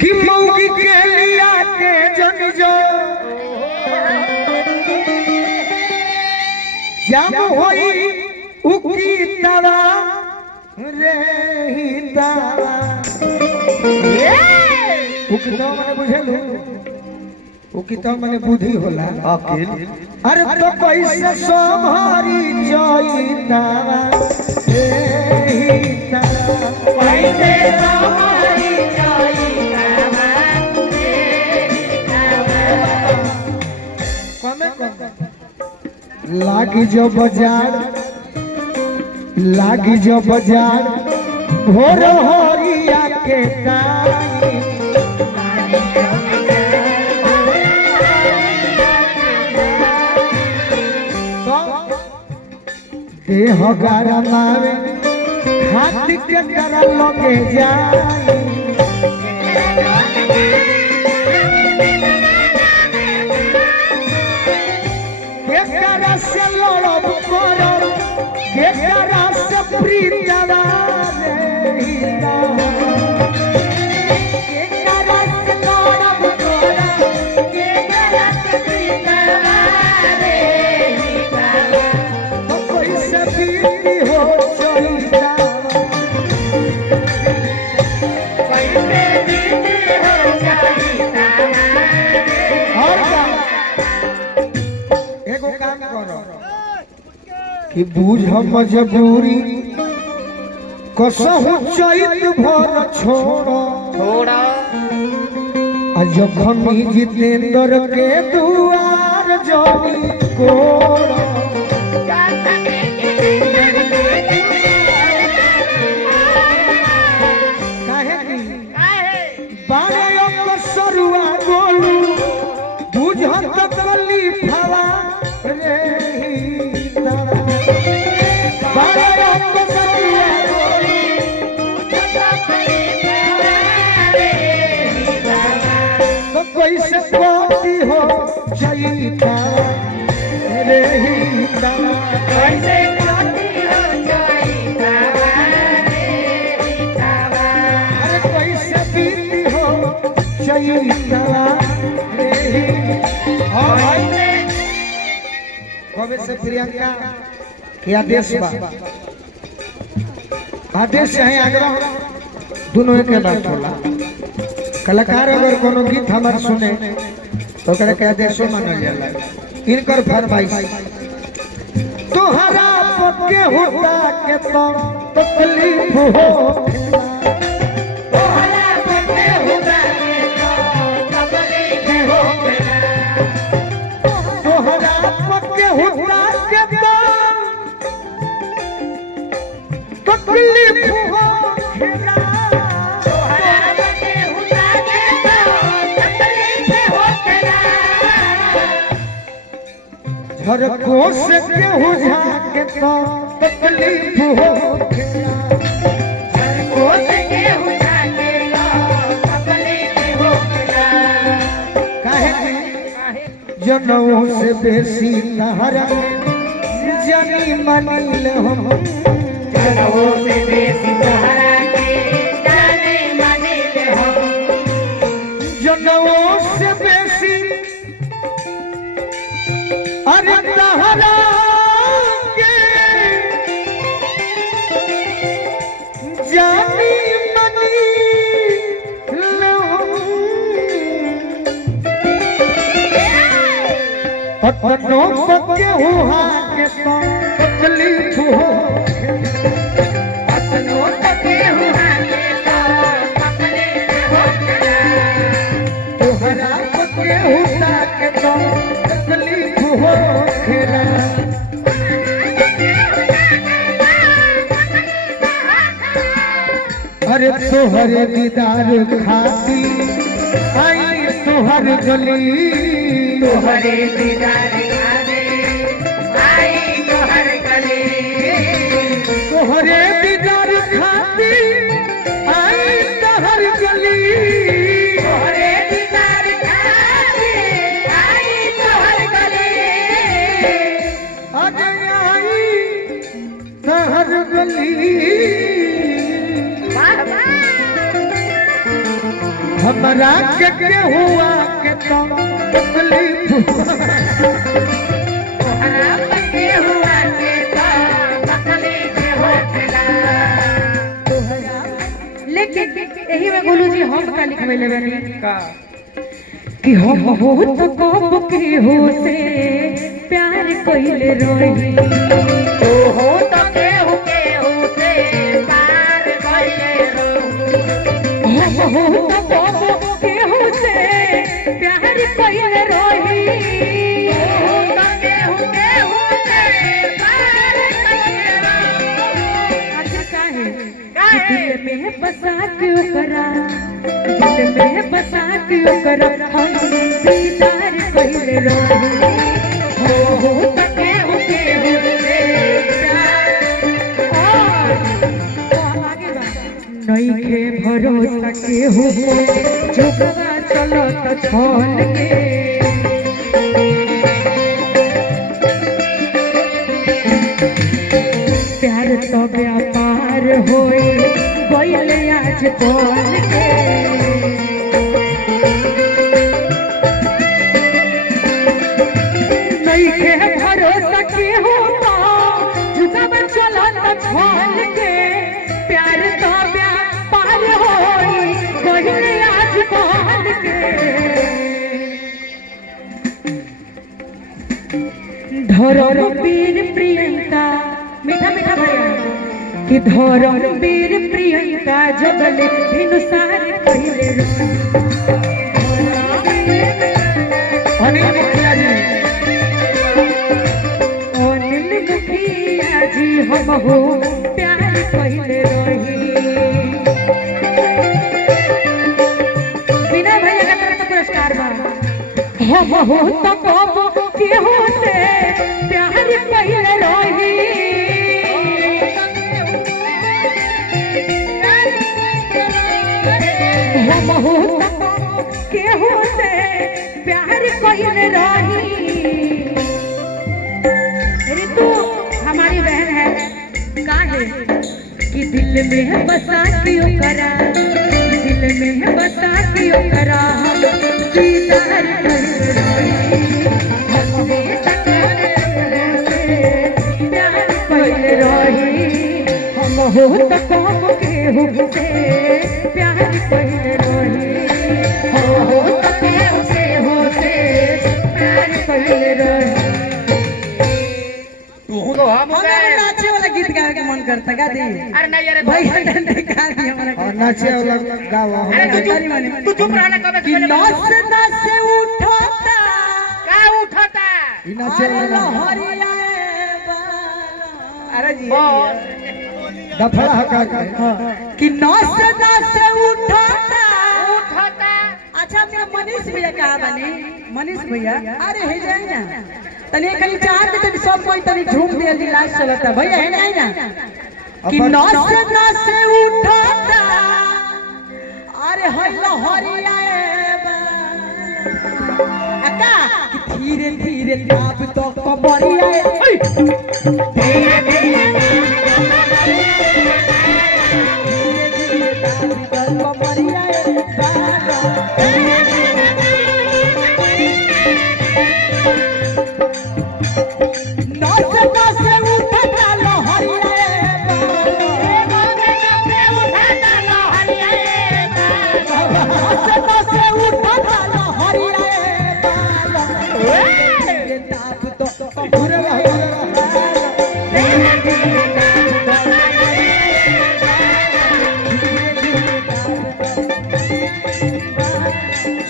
कि मौगी के लिया के जन जो जब होई उकी तवा रे तावा उकी तो मने बुझेलु उकी तो मने बुद्धि होला अकिल अरे तो कैसे संभारी जोई तावा रे तावा कैसे संभारी जोई तावा रे तावा कमे लागी जो बाजार भोर हरिया के ताई देह गारा मावे हाथ के करा लगे जाई के करा से लड़ब करब के करा से प्रीतवा रे हिता के करा से लड़ब करब के करा से प्रीतवा रे हिता तो कोई से बीती हो चलता कैसे बीती हो चलता और एगो काम करो कि बूझ मजबूरी कसहु चैत भर छोड़ो जखन जितेंद्र के दुआर जनी कोड़ो सरुआ गोलू बुझत कली फवा रे तो कैसे कोती हो जईता रे कैसे कोती हो जईता रे अरे कैसे बीती हो जईता रे कबे से प्रियंका के आदेश बा आदेश है आग्रह दोनों एक बात होला कलाकार अगर कोनो गीत हमार सुने तो करे के आदेशो मानल जाला इनकर फरमाइश तोहरा पक्के होता के तो तकलीफ हो तोहरा पक्के होता के तो तकलीफ हो तोहरा पक्के होता के तो तकलीफ हो हर कोस के हो जाके तो तकलीफ हो हर कोस के हो जाके तो तकलीफ हो काहे जनों से बेसी तहरा जानी मानिल हम जनों से बेसी तहरा के जानी मानिल हम जनों से बेसी अरे तहरा के जानी मनी लो अपनों पक्के हुआ के तो तकलीफ हो अपनों पक्के हुआ के तो तकलीफ हो तोहरा पक्के हुआ के तो तकलीफ हो खेला अरे तोहरे दीदार खाती आई तोहर गली तोहरे दीदार खाती आई तोहर गली तोहरे दीदार खाती आई तोहर गली तोहरे दीदार खाती आई तोहर गली अरे आई तोहर गली हमरा के हुआ के तो तकलीफ हमरा के हुआ के तो तकलीफ होखेला। लेकिन यही में बोलू जी हम का लिखवेले बानी का कि हम बहुत कब के हो से प्यार कइले रही तो हो तो केहू से प्यार कइले रही। हम बहुत कब के हो से प्यार कइले रही तो केहू से प्यार कइले रही। आखिर काहे दिल में बसा के ओकरा दिल में बसा के ओकरा हम दीदार कइले रही हो केहू से प्यार आगे बा नइखे भरोसा केहू झुकवा चलत छल के प्यार तो व्यापार होई गइल आज कल के नइखे भरोसा केहू झुकवा चलत छल के प्यार तो व्यापार होई गइल आज कल के धरम वीर प्रियंका मीठा मीठा भैया कि धरम वीर प्रियंका जगले हिनुसार कहिले अनिल मुखिया जी अनिल मुखिया जी हम हो प्यार कहिले रही बिना भैया का तरफ से पुरस्कार बा हम हो तो कब केहू से प्यार कहिले रही हम हो तो केहू से प्यार कहिले रही ऋतु हमारी बहन है काहे कि दिल में बसा के ओकरा दिल में बसा के ओकरा हम दीदार कइले रही हम प्यार कइले रही हम हो तो कब केहू से प्यार कइले रही हो तो केहू से प्यार कइले रही तू तो हम गए नाचे वाला गीत गावे के मन करता गा दी अरे नहीं यार भाई डंडे गा दी हमरा और नाचे वाला गावा अरे तू चुप रहना कबे कि नाच नाच उठता का उठाता ई नाचे वाला हरिया अरे जी दफड़ा हका कि नाच नाच उठता उठाता। अच्छा अपना मनीष भैया कहा बनी मनीष भैया अरे हे जाए ना तनी खाली चार दे तनी सब कोई तनी झूम दिया जी लास्ट चलता भैया है नहीं ना कि नाच नाच उठता अरे हल्ला हरिया अक्का कि धीरे धीरे ताप तो कबरिया धीरे धीरे कबरिया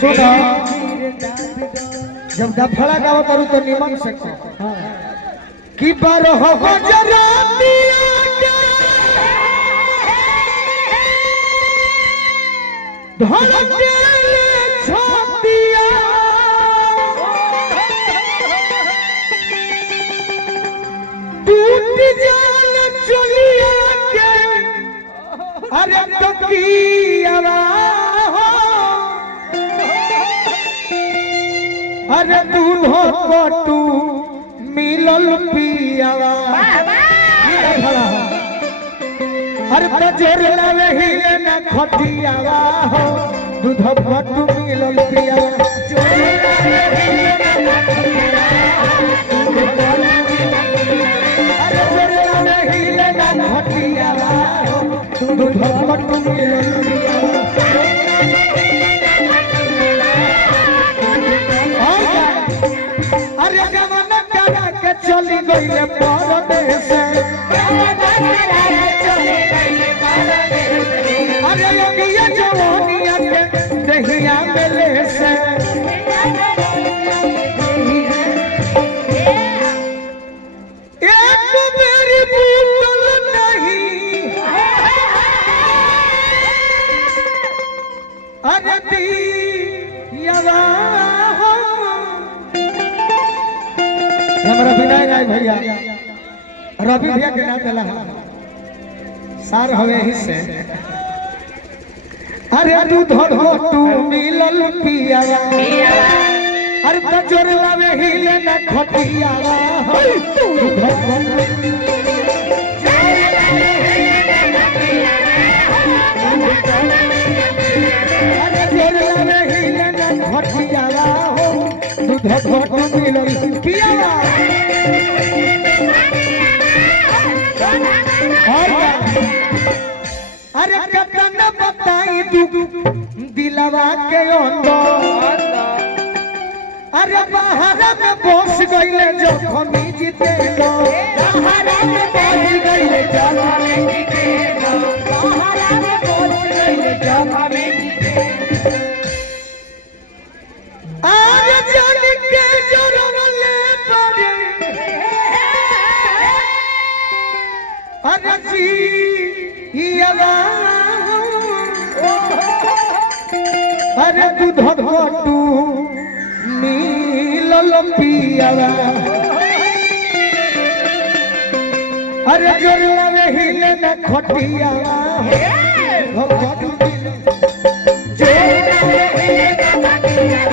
सुनो जब दफड़ा गावा करू तो निमन से कि बारह हो जरा टूट जान चुलिया के अरे तो की अरे दूल्हो कटू मिलल पियावा अरे तो जोर लवे हिले न खटियावा हो दूध घटू मिलल पिया अरे जोरे लावे हिले ना घटिया दूध घटू मिलल पिया अरे गवन करा के चली गईले परदेश अरे योगिया जवानिया के दहिया मिले से एक मेरी बोतल नहीं अरे दियावा हमारा विनय राय भैया रवि भैया के नाम दिला सार हवे ही से अरे दूध घटू मिलल पिया अरे तजोर लावे हिले न खटिया दूध घटू अरे जोर लावे हिले न खटिया दूध घटू मिलल पिया अरे कतन बताई दुख दिलवा के अंदर अरे बाहर में बस गईले जखमी जीते लो बाहर में बस गईले जखमी जीते लो बाहर में बस गईले जखमी जीते आज जान के जोरले पड़े अरे जी अरे दूध घटू मिलल पिया अरे जोर लावे हिले न खटिया घटू मिलल जोर लावे हिले न खटिया